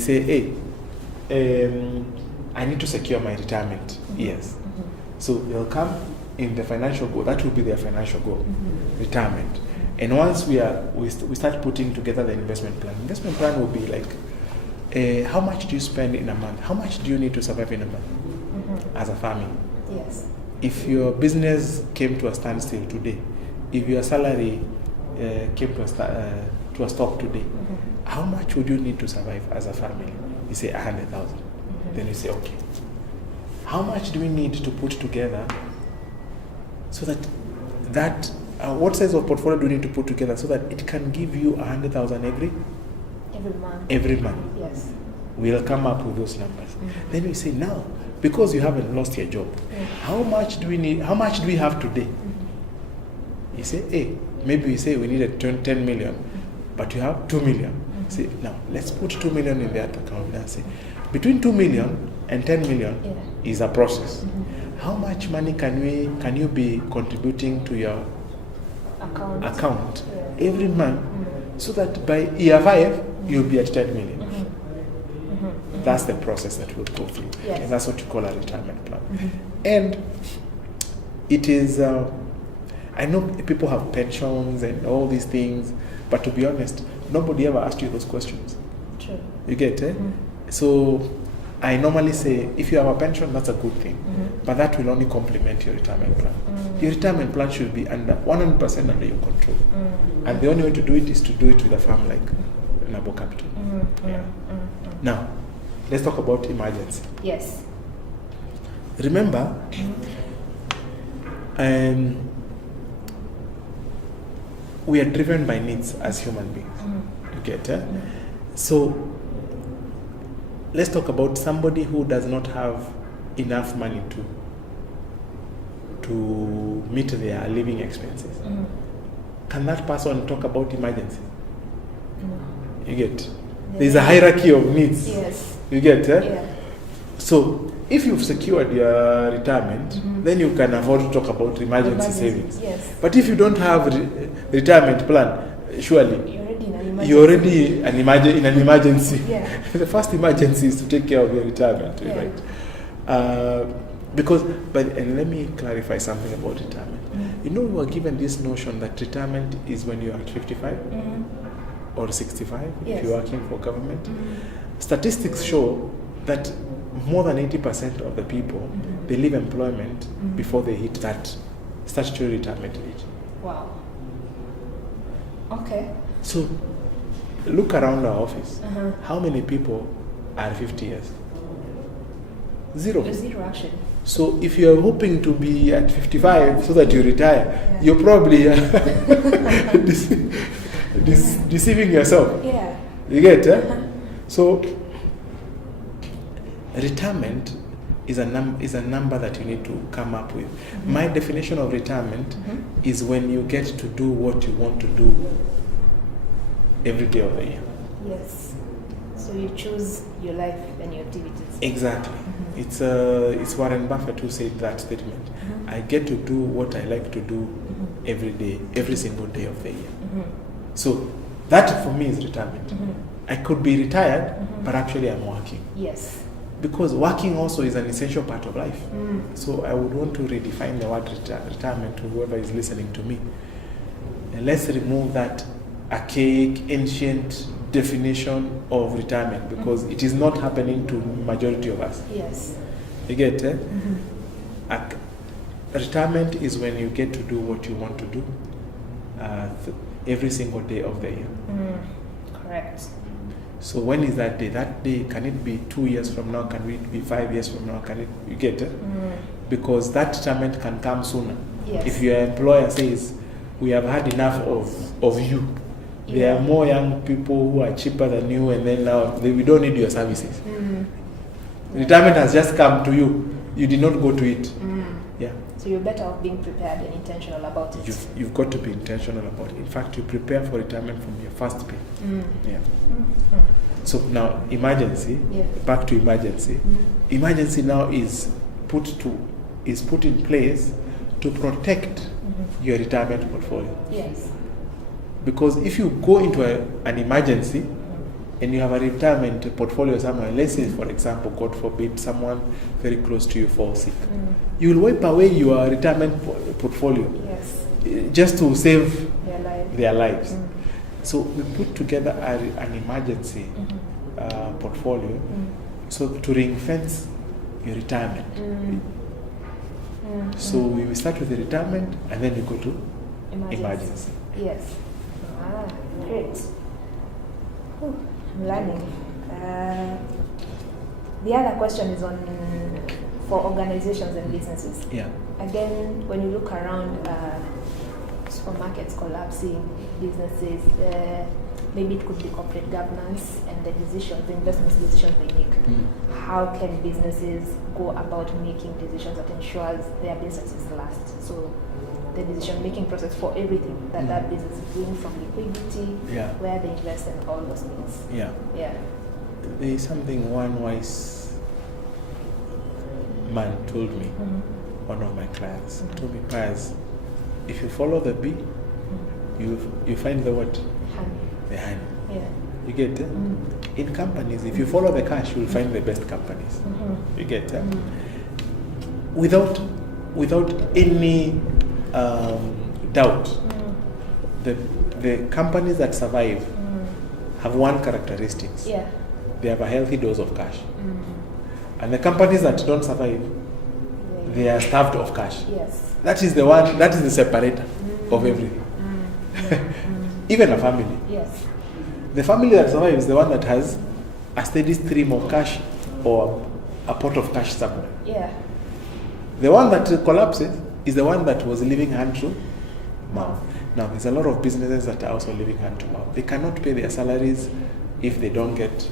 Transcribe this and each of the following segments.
say, hey, I need to secure my retirement years. So they'll come in the financial goal. That will be their financial goal, retirement. And once we start putting together the investment plan. Investment plan will be like, how much do you spend in a month? How much do you need to survive in a month as a family? Yes. If your business came to a standstill today, if your salary came to a stop today, how much would you need to survive as a family? You say 100,000. Then you say, okay, how much do we need to put together so that what size of portfolio do we need to put together so that it can give you 100,000 every month? Every month. Yes. We'll come up with those numbers. Then we say, now, because you haven't lost your job, how much do we need? How much do we have today? You say, hey, maybe we say we needed 10 million, but you have 2 million. Say, now let's put 2 million in that account. Now say, between 2 million and 10 million is a process. How much money can you be contributing to your account every month, so that by year 5 you'll be at 10 million? That's the process that we'll go through. Yes. And that's what you call a retirement plan. And it is, I know people have pensions and all these things, but to be honest, nobody ever asked you those questions. True. You get it? So I normally say, if you have a pension, that's a good thing. But that will only complement your retirement plan. Your retirement plan should be 100% under your control. And the only way to do it is to do it with a firm like Nabo Capital. Now, let's talk about emergency. Yes. Remember, we are driven by needs as human beings. You get it? So, let's talk about somebody who does not have enough money to meet their living expenses. Can that person talk about emergency? You get? There's a hierarchy of needs. Yes. You get? Yeah. So, if you've secured your retirement, then you can afford to talk about emergency savings. Yes. But if you don't have retirement plan, surely you're already in an emergency. Yeah. The first emergency is to take care of your retirement, right? And let me clarify something about retirement. You know, we were given this notion that retirement is when you're at 55 or 65 if you're working for government. Statistics show that more than 80% of the people, they leave employment before they hit that statutory retirement age. Wow. Okay. So, look around our office. How many people are 50 years? Zero. Zero, actually. So, if you're hoping to be at 55 so that you retire, you're probably deceiving yourself. Yeah. You get it? So, retirement is a number that you need to come up with. My definition of retirement is when you get to do what you want to do every day of the year. Yes. So you choose your life and your activities. Exactly. It's Warren Buffett who said that statement. I get to do what I like to do every day, every single day of the year. So that for me is retirement. I could be retired, but actually I'm working. Yes. Because working also is an essential part of life. So I would want to redefine the word retirement to whoever is listening to me. And let's remove that archaic, ancient definition of retirement, because it is not happening to majority of us. Yes. You get it? Retirement is when you get to do what you want to do every single day of the year. Correct. So when is that day? That day, can it be 2 years from now? Can it be 5 years from now? You get it? Because that retirement can come sooner. Yes. If your employer says, we have had enough of you. There are more young people who are cheaper than you, and then now we don't need your services. Retirement has just come to you. You did not go to it. Yeah. So you're better off being prepared and intentional about it. You've got to be intentional about it. In fact, you prepare for retirement from your first pay. Yeah. So now, emergency. Yeah. Back to emergency. Emergency now is put in place to protect your retirement portfolio. Yes. Because if you go into an emergency, and you have a retirement portfolio somewhere, let's say, for example, God forbid, someone very close to you falls sick, you will wipe away your retirement portfolio Yes. just to save Their life. their lives. So we put together an emergency portfolio so to ring fence your retirement. So we will start with the retirement and then we go to emergency. Yes. Ah, great. Whew, I'm learning. The other question is on for organizations and businesses. Yeah. Again, when you look around, supermarkets collapsing, businesses, maybe it could be corporate governance and the decisions, the investment decisions they make. How can businesses go about making decisions that ensures their businesses last? So the decision-making process for everything that business is doing, from liquidity, where they invest, and all those things. Yeah. There is something one wise man told me, one of my clients, told me, Piers, if you follow the bee, you find the what? Honey. The honey. Yeah. You get it? In companies, if you follow the cash, you will find the best companies. You get it? Without any doubt, the companies that survive have one characteristic. Yeah. They have a healthy dose of cash. And the companies that don't survive, they are starved of cash. Yes. That is the separator of everything. Even a family. Yes. The family that survives is the one that has a steady stream of cash or a pot of cash somewhere. Yeah. The one that collapses is the one that was living hand to mouth. Now, there's a lot of businesses that are also living hand to mouth. They cannot pay their salaries if they don't get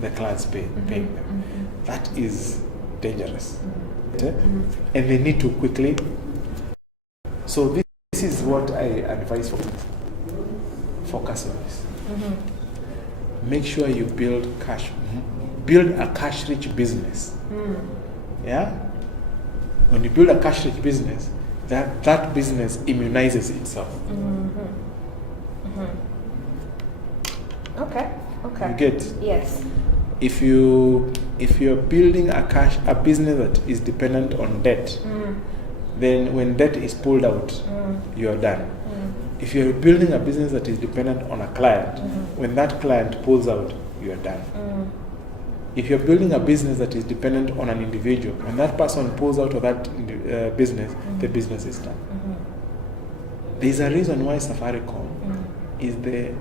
the clients paying them. That is dangerous. And they need to quickly. So this is what I advise for customers. Make sure you build a cash-rich business. Yeah? When you build a cash-rich business, that business immunizes itself. Okay. You get? Yes. If you're building a business that is dependent on debt, then when debt is pulled out, you are done. If you're building a business that is dependent on a client, when that client pulls out, you are done. If you're building a business that is dependent on an individual, when that person pulls out of that business, the business is done. There's a reason why Safaricom is the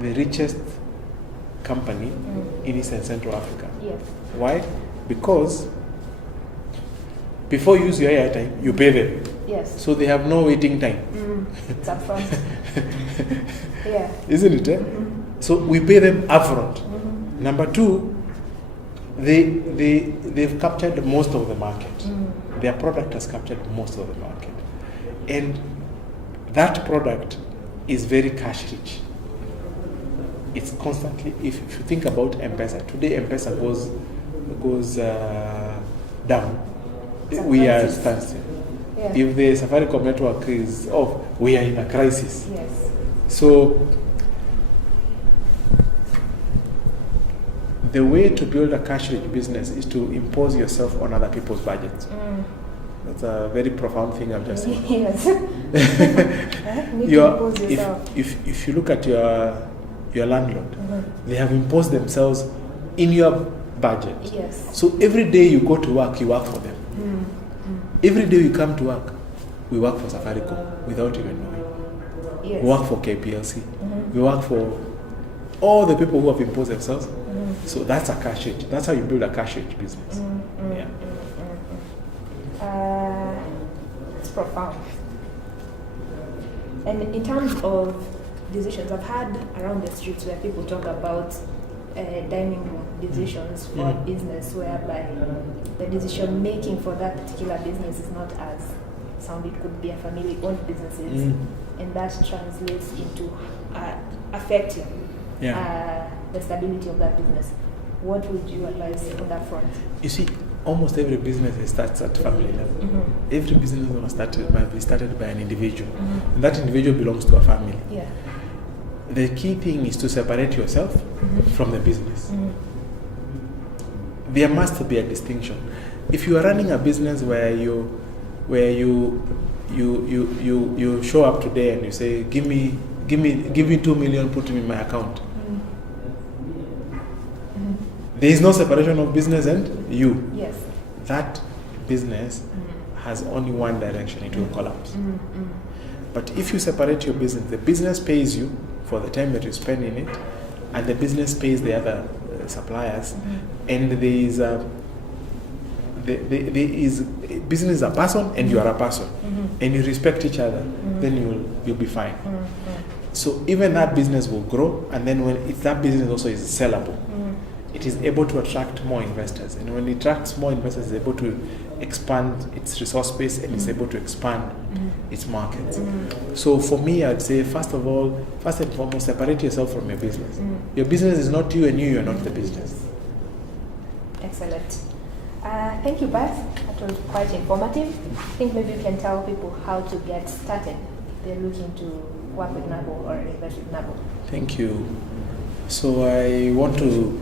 richest company in East and Central Africa. Yes. Why? Because before you use your airtime, you pay them. Yes. So they have no waiting time. It's upfront. Yeah. Isn't it? So we pay them upfront. Number two, they've captured most of the market. Their product has captured most of the market. And that product is very cash rich. It's constantly, if you think about M-Pesa, today M-Pesa goes down. We are standstill. Yeah. If the Safaricom network is off, we are in a crisis. Yes. So the way to build a cash-rich business is to impose yourself on other people's budgets. That's a very profound thing I've just said. Yes. Need to impose yourself. If you look at your landlord, they have imposed themselves in your budget. Yes. So every day you go to work, you work for them. Every day you come to work, we work for Safaricom without even knowing. Yes. We work for KPLC. We work for all the people who have imposed themselves. So that's a cash rich. That's how you build a cash rich business. Yeah. It's profound. And in terms of decisions, I've had around the streets where people talk about dining room decisions for a business, whereby the decision making for that particular business is not as sound. It could be a family-owned businesses, and that translates into affecting the stability of that business. What would you advise on that front? You see, almost every business starts at family level. Every business might be started by an individual. And that individual belongs to a family. Yeah. the key thing is to separate yourself from the business. There must be a distinction. If you are running a business where you show up today and you say, give me 2 million, put them in my account. There is no separation of business and you. Yes. That business has only one direction, it will collapse. But if you separate your business, the business pays you for the time that you spend in it, and the business pays the other suppliers, and there is business is a person and you are a person, and you respect each other, then you'll be fine. So even that business will grow, and then that business also is sellable, it is able to attract more investors, and when it attracts more investors, it's able to expand its resource base, and it's able to expand its markets. So for me, I'd say first and foremost, separate yourself from your business. Your business is not you, and you are not the business. Excellent. Thank you, Bas. That was quite informative. I think maybe you can tell people how to get started if they're looking to work with NABO or invest with NABO. Thank you. So I want to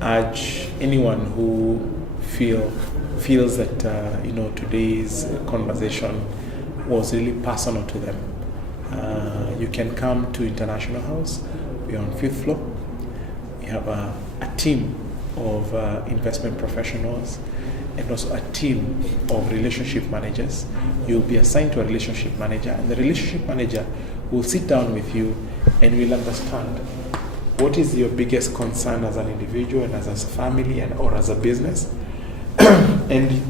urge anyone who feels that today's conversation was really personal to them. You can come to International House. We're on 5th floor. We have a team of investment professionals and also a team of relationship managers. You'll be assigned to a relationship manager, and the relationship manager will sit down with you and will understand what is your biggest concern as an individual and as a family or as a business. And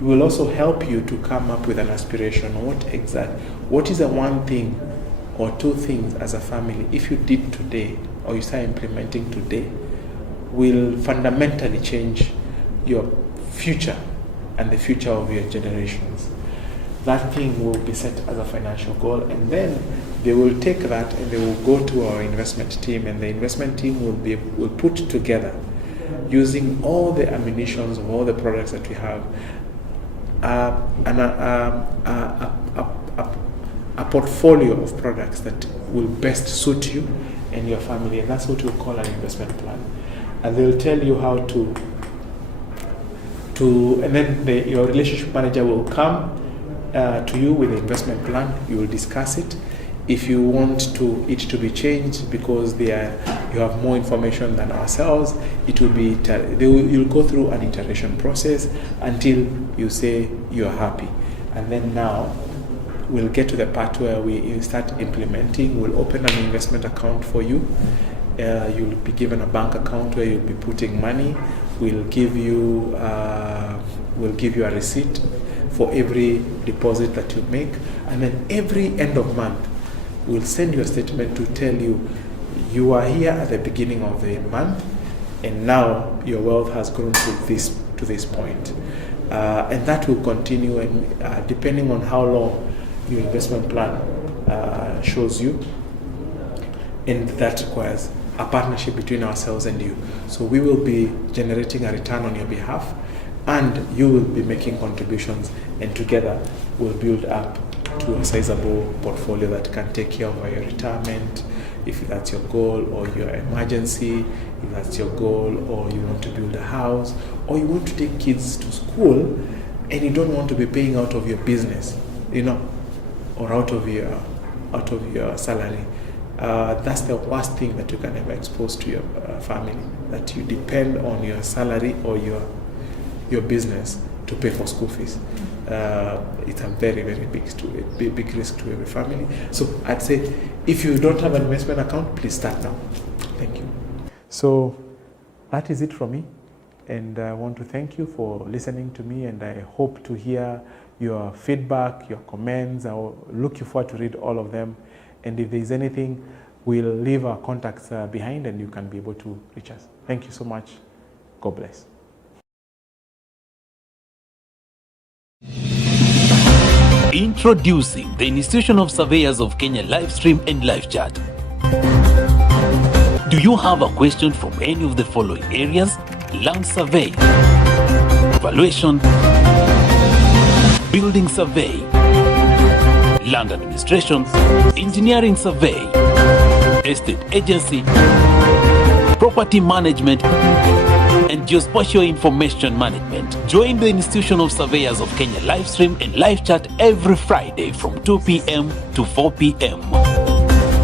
we will also help you to come up with an aspiration. What is the one thing or two things as a family, if you did today or you start implementing today, will fundamentally change your future and the future of your generations. That thing will be set as a financial goal, and then they will take that and they will go to our investment team, and the investment team will put together, using all the ammunitions of all the products that we have, a portfolio of products that will best suit you and your family, and that's what we call an investment plan. And they'll tell you how to and then your relationship manager will come to you with the investment plan. You will discuss it. If you want it to be changed because you have more information than ourselves, it will be you'll go through an iteration process until you say you're happy, and then now we'll get to the part where we start implementing. We'll open an investment account for you. You'll be given a bank account where you'll be putting money. We'll give you a receipt for every deposit that you make, and then every end of month we'll send you a statement to tell you are here at the beginning of the month, and now your wealth has grown to this point, and that will continue. And depending on how long your investment plan shows you, and that requires a partnership between ourselves and you. So we will be generating a return on your behalf, and you will be making contributions, and together we'll build up to a sizable portfolio that can take care of your retirement, if that's your goal, or your emergency, if that's your goal, or you want to build a house, or you want to take kids to school and you don't want to be paying out of your business, or out of your salary. That's the worst thing that you can ever expose to your family, that you depend on your salary or your business to pay for school fees. It's a very, very big risk to every family. So I'd say, if you don't have an investment account, please start now. Thank you. So that is it from me, and I want to thank you for listening to me, and I hope to hear your feedback, your comments. I'll look forward to read all of them, and if there is anything, we'll leave our contacts behind, and you can be able to reach us. Thank you so much. God bless. Introducing the Institution of Surveyors of Kenya live stream and live chat. Do you have a question from any of the following areas? Land survey, valuation, building survey, land administration, engineering survey, estate agency, property management, and geospatial information management. Join the Institution of Surveyors of Kenya live stream and live chat every Friday from 2 p.m. to 4 p.m.